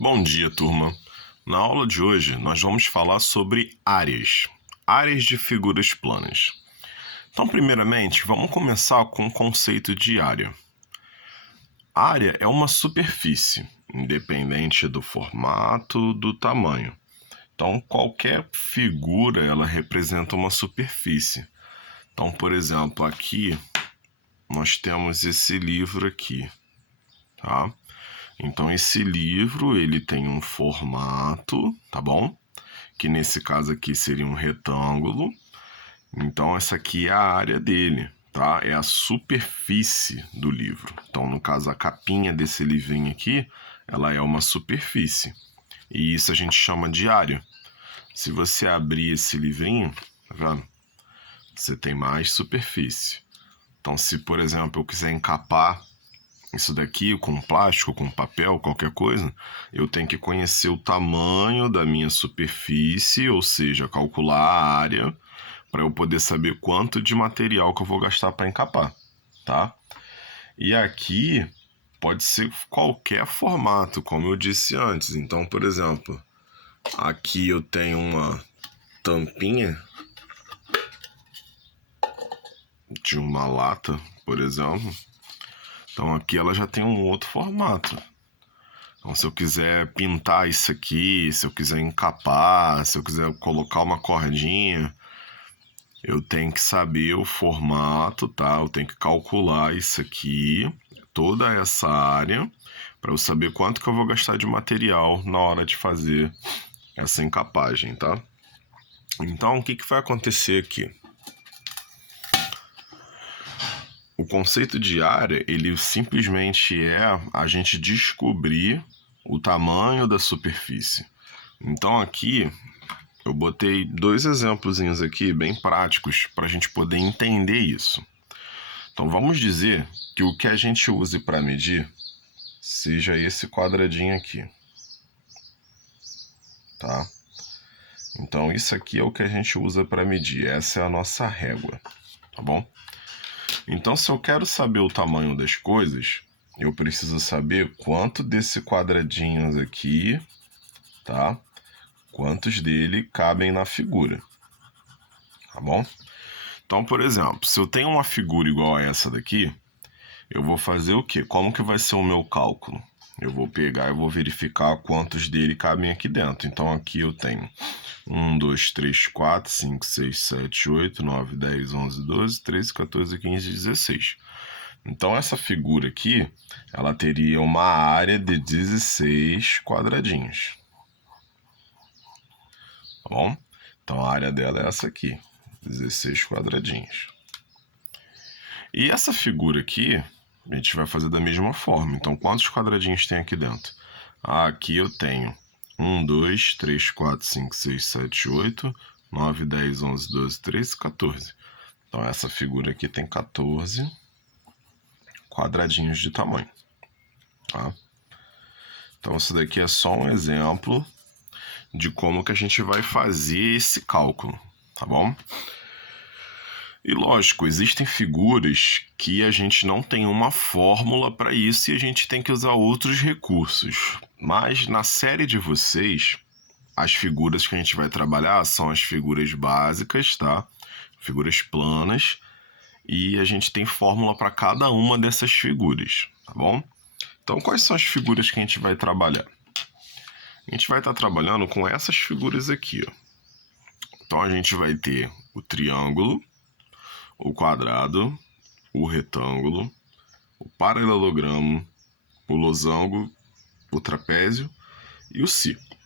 Bom dia, turma. Na aula de hoje, nós vamos falar sobre áreas de figuras planas. Então, primeiramente, vamos começar com o conceito de área. Área é uma superfície, independente do formato, do tamanho. Então, qualquer figura, ela representa uma superfície. Então, por exemplo, aqui nós temos esse livro aqui, tá? Então, esse livro, ele tem um formato, tá bom? Que nesse caso aqui seria um retângulo. Então, essa aqui é a área dele, tá? É a superfície do livro. Então, no caso, a capinha desse livrinho aqui, ela é uma superfície. E isso a gente chama de área. Se você abrir esse livrinho, tá vendo? Você tem mais superfície. Então, se, por exemplo, eu quiser encapar isso daqui com plástico, com papel, qualquer coisa, eu tenho que conhecer o tamanho da minha superfície, ou seja, calcular a área, para eu poder saber quanto de material que eu vou gastar para encapar, tá? E aqui pode ser qualquer formato, como eu disse antes. Então, por exemplo, aqui eu tenho uma tampinha de uma lata, por exemplo. Então aqui ela já tem um outro formato. Então, se eu quiser pintar isso aqui, se eu quiser encapar, se eu quiser colocar uma cordinha, eu tenho que saber o formato, tá? Eu tenho que calcular isso aqui, toda essa área, para eu saber quanto que eu vou gastar de material na hora de fazer essa encapagem, tá? Então, o que vai acontecer aqui? O conceito de área, ele simplesmente é a gente descobrir o tamanho da superfície. Então aqui eu botei dois exemplozinhos aqui bem práticos para a gente poder entender isso. Então vamos dizer que o que a gente use para medir seja esse quadradinho aqui, tá? Então isso aqui é o que a gente usa para medir, essa é a nossa régua, tá bom? Então, se eu quero saber o tamanho das coisas, eu preciso saber quanto desse quadradinhos aqui, tá? Quantos dele cabem na figura, tá bom? Então, por exemplo, se eu tenho uma figura igual a essa daqui, eu vou fazer o quê? Como que vai ser o meu cálculo? Eu vou pegar e vou verificar quantos dele cabem aqui dentro. Então, aqui eu tenho 1, 2, 3, 4, 5, 6, 7, 8, 9, 10, 11, 12, 13, 14, 15, 16. Então, essa figura aqui, ela teria uma área de 16 quadradinhos. Tá bom? Então, a área dela é essa aqui, 16 quadradinhos. E essa figura aqui, a gente vai fazer da mesma forma. Então, quantos quadradinhos tem aqui dentro? Aqui eu tenho 1, 2, 3, 4, 5, 6, 7, 8, 9, 10, 11, 12, 13, 14. Então, essa figura aqui tem 14 quadradinhos de tamanho, tá? Então, isso daqui é só um exemplo de como que a gente vai fazer esse cálculo, tá bom? E lógico, existem figuras que a gente não tem uma fórmula para isso e a gente tem que usar outros recursos. Mas na série de vocês, as figuras que a gente vai trabalhar são as figuras básicas, tá? Figuras planas. E a gente tem fórmula para cada uma dessas figuras, tá bom? Então, quais são as figuras que a gente vai trabalhar? A gente vai estar trabalhando com essas figuras aqui, ó. Então, a gente vai ter o triângulo, o quadrado, o retângulo, o paralelogramo, o losango, o trapézio e o círculo.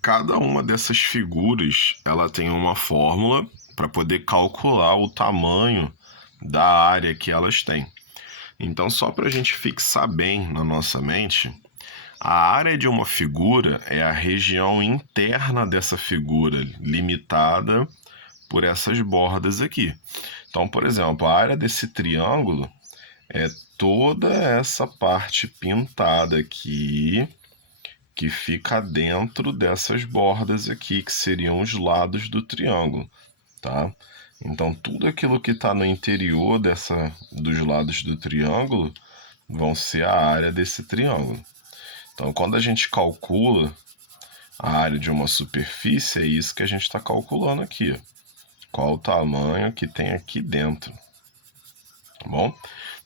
Cada uma dessas figuras, ela tem uma fórmula para poder calcular o tamanho da área que elas têm. Então, só para a gente fixar bem na nossa mente, a área de uma figura é a região interna dessa figura, limitada por essas bordas aqui. Então, por exemplo, a área desse triângulo é toda essa parte pintada aqui, que fica dentro dessas bordas aqui, que seriam os lados do triângulo, tá? Então, tudo aquilo que está no interior dos lados do triângulo vão ser a área desse triângulo. Então, quando a gente calcula a área de uma superfície, é isso que a gente está calculando aqui, ó. Qual o tamanho que tem aqui dentro, tá bom?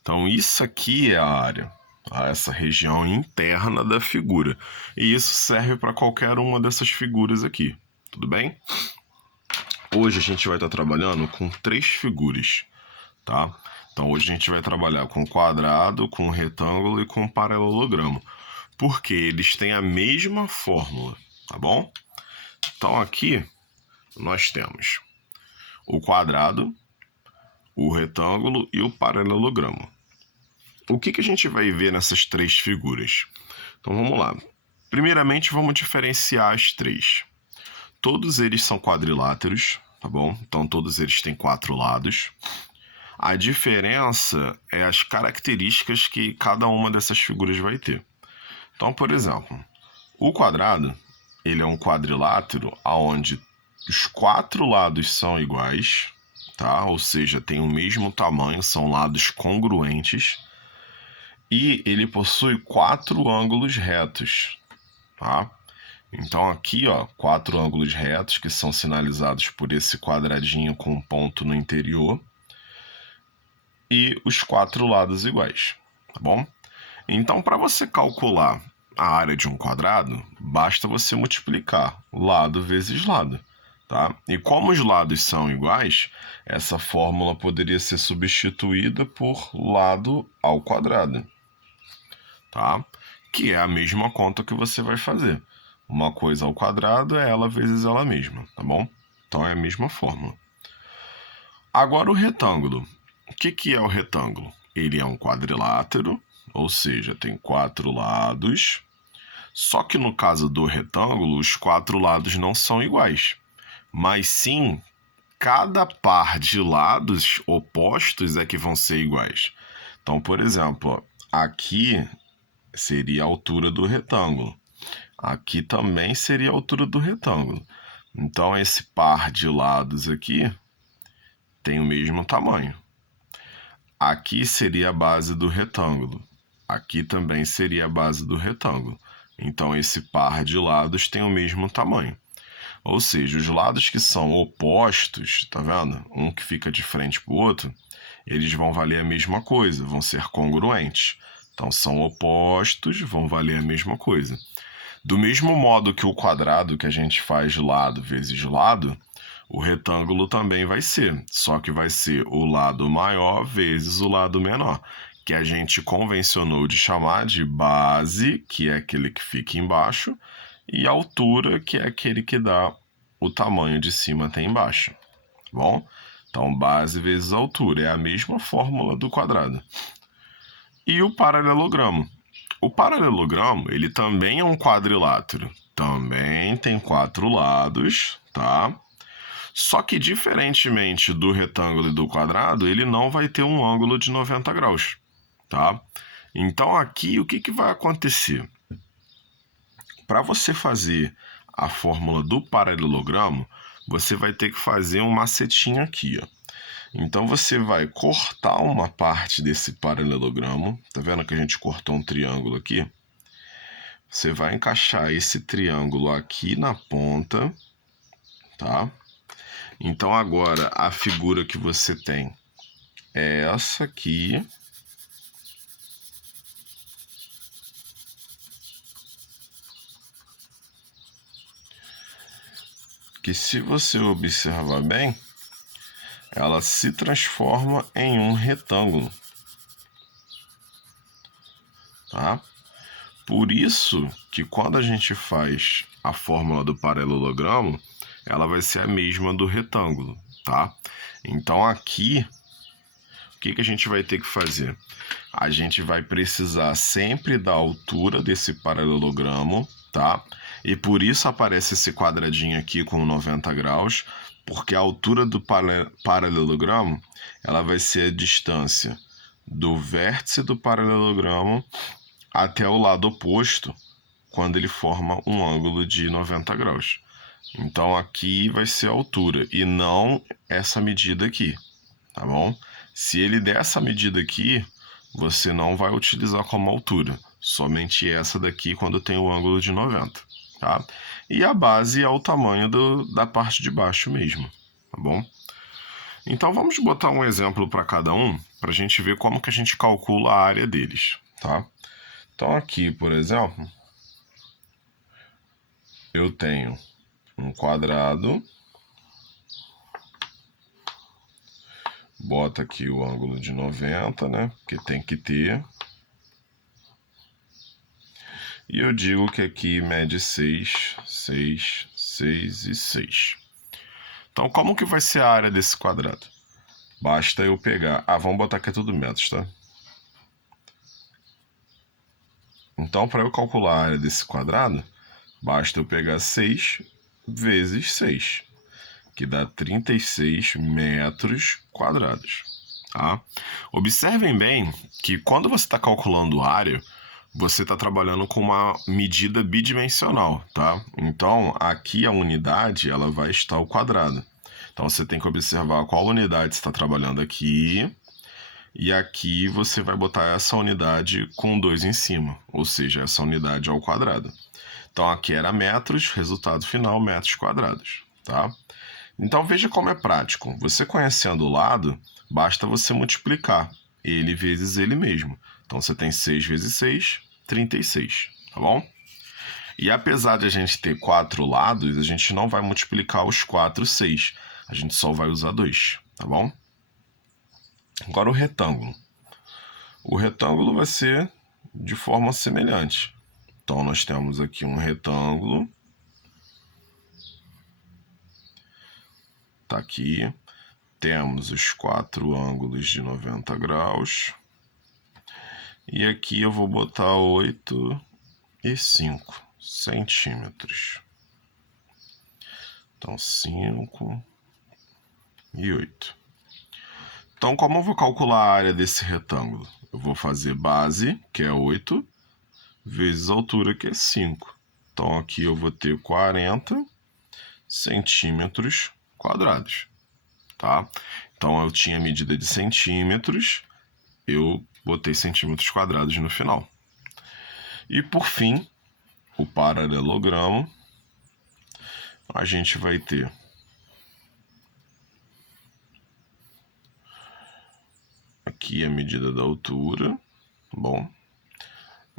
Então, isso aqui é a área, tá? Essa região interna da figura. E isso serve para qualquer uma dessas figuras aqui, tudo bem? Hoje a gente vai estar trabalhando com 3 figuras, tá? Então, hoje a gente vai trabalhar com quadrado, com retângulo e com paralelogramo, porque eles têm a mesma fórmula, tá bom? Então, aqui nós temos o quadrado, o retângulo e o paralelogramo. O que a gente vai ver nessas 3 figuras? Então, vamos lá. Primeiramente, vamos diferenciar as 3. Todos eles são quadriláteros, tá bom? Então, todos eles têm 4 lados. A diferença é as características que cada uma dessas figuras vai ter. Então, por exemplo, o quadrado, ele é um quadrilátero onde os 4 lados são iguais, tá? Ou seja, tem o mesmo tamanho, são lados congruentes. E ele possui 4 ângulos retos, tá? Então aqui, ó, 4 ângulos retos que são sinalizados por esse quadradinho com um ponto no interior. E os 4 lados iguais, tá bom? Então, para você calcular a área de um quadrado, basta você multiplicar lado vezes lado, tá? E como os lados são iguais, essa fórmula poderia ser substituída por lado ao quadrado, tá? Que é a mesma conta que você vai fazer. Uma coisa ao quadrado é ela vezes ela mesma, tá bom? Então é a mesma fórmula. Agora o retângulo. O que é o retângulo? Ele é um quadrilátero, ou seja, tem 4 lados. Só que no caso do retângulo, os 4 lados não são iguais, mas sim cada par de lados opostos é que vão ser iguais. Então, por exemplo, aqui seria a altura do retângulo. Aqui também seria a altura do retângulo. Então, esse par de lados aqui tem o mesmo tamanho. Aqui seria a base do retângulo. Aqui também seria a base do retângulo. Então, esse par de lados tem o mesmo tamanho. Ou seja, os lados que são opostos, tá vendo? Um que fica de frente para o outro, eles vão valer a mesma coisa, vão ser congruentes. Então, são opostos, vão valer a mesma coisa. Do mesmo modo que o quadrado que a gente faz lado vezes lado, o retângulo também vai ser, só que vai ser o lado maior vezes o lado menor, que a gente convencionou de chamar de base, que é aquele que fica embaixo, e altura, que é aquele que dá o tamanho de cima até embaixo, tá bom? Então, base vezes altura, é a mesma fórmula do quadrado. E o paralelogramo. O paralelogramo, ele também é um quadrilátero. Também tem 4 lados, tá? Só que, diferentemente do retângulo e do quadrado, ele não vai ter um ângulo de 90 graus, tá? Então, aqui, o que vai acontecer? Para você fazer a fórmula do paralelogramo, você vai ter que fazer um macetinho aqui, ó. Então, você vai cortar uma parte desse paralelogramo. Tá vendo que a gente cortou um triângulo aqui? Você vai encaixar esse triângulo aqui na ponta, tá? Então, agora, a figura que você tem é essa aqui. Que, se você observar bem, ela se transforma em um retângulo, tá? Por isso que quando a gente faz a fórmula do paralelogramo, ela vai ser a mesma do retângulo, tá? Então aqui, o que a gente vai ter que fazer? A gente vai precisar sempre da altura desse paralelogramo, tá? E por isso aparece esse quadradinho aqui com 90 graus, porque a altura do paralelogramo, ela vai ser a distância do vértice do paralelogramo até o lado oposto, quando ele forma um ângulo de 90 graus. Então aqui vai ser a altura e não essa medida aqui, tá bom? Se ele der essa medida aqui, você não vai utilizar como altura, somente essa daqui quando tem o ângulo de 90, tá? E a base é o tamanho da parte de baixo mesmo, tá bom? Então vamos botar um exemplo para cada um, para a gente ver como que a gente calcula a área deles, tá? Então aqui, por exemplo, eu tenho um quadrado, bota aqui o ângulo de 90, né? Porque tem que ter. E eu digo que aqui mede 6, 6, 6 e 6. Então, como que vai ser a área desse quadrado? Basta eu pegar... vamos botar aqui tudo metros, tá? Então, para eu calcular a área desse quadrado, basta eu pegar 6 vezes 6, que dá 36 metros quadrados, tá? Observem bem que quando você está calculando área, você está trabalhando com uma medida bidimensional, tá? Então, aqui a unidade, ela vai estar ao quadrado. Então, você tem que observar qual unidade você está trabalhando aqui, e aqui você vai botar essa unidade com 2 em cima, ou seja, essa unidade ao quadrado. Então, aqui era metros, resultado final, metros quadrados, tá? Então, veja como é prático. Você conhecendo o lado, basta você multiplicar ele vezes ele mesmo. Então, você tem 6 vezes 6, 36, tá bom? E apesar de a gente ter 4 lados, a gente não vai multiplicar os 4, 6. A gente só vai usar 2, tá bom? Agora o retângulo. O retângulo vai ser de forma semelhante. Então, nós temos aqui um retângulo. Tá aqui. Temos os 4 ângulos de 90 graus. E aqui eu vou botar 8 e 5 centímetros. Então, 5 e 8. Então, como eu vou calcular a área desse retângulo? Eu vou fazer base, que é 8, vezes altura, que é 5. Então, aqui eu vou ter 40 centímetros quadrados, tá? Então, eu tinha medida de centímetros, eu botei centímetros quadrados no final. E, por fim, o paralelogramo, a gente vai ter aqui a medida da altura, bom,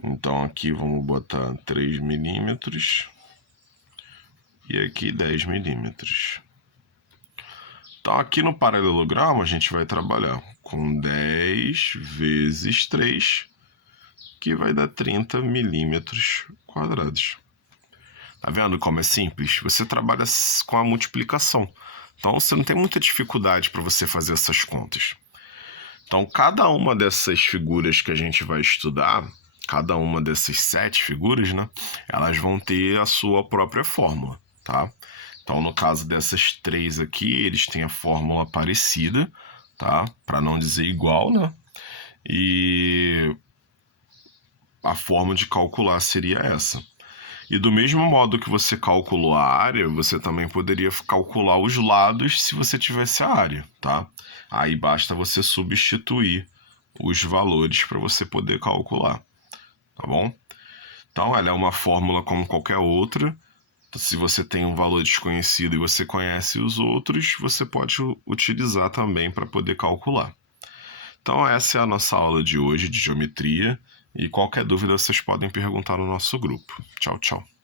então aqui vamos botar 3 milímetros e aqui 10 milímetros. Então aqui no paralelogramo a gente vai trabalhar com 10 vezes 3, que vai dar 30 milímetros quadrados. Tá vendo como é simples? Você trabalha com a multiplicação. Então você não tem muita dificuldade para você fazer essas contas. Então, cada uma dessas figuras que a gente vai estudar, cada uma dessas 7 figuras, né? Elas vão ter a sua própria fórmula, tá? Então, no caso dessas 3 aqui, eles têm a fórmula parecida, tá? Para não dizer igual, né? E a forma de calcular seria essa. E do mesmo modo que você calculou a área, você também poderia calcular os lados se você tivesse a área, tá? Aí basta você substituir os valores para você poder calcular, tá bom? Então, ela é uma fórmula como qualquer outra. Se você tem um valor desconhecido e você conhece os outros, você pode utilizar também para poder calcular. Então, essa é a nossa aula de hoje de geometria. E qualquer dúvida vocês podem perguntar no nosso grupo. Tchau, tchau.